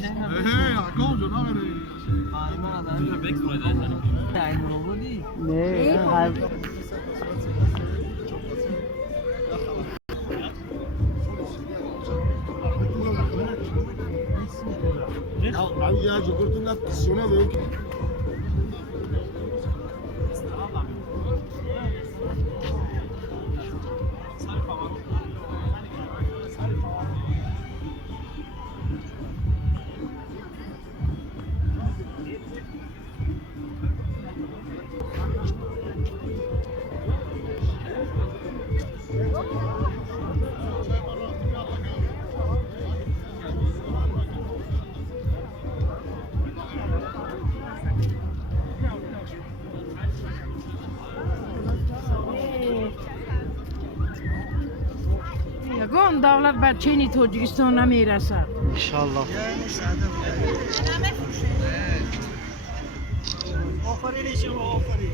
Acconto, no? Ne? Ya giocare una passione anche. یگان دولت بچه نی تاجیکستان نمیرسد. İnşallah. آفرین شما آفرین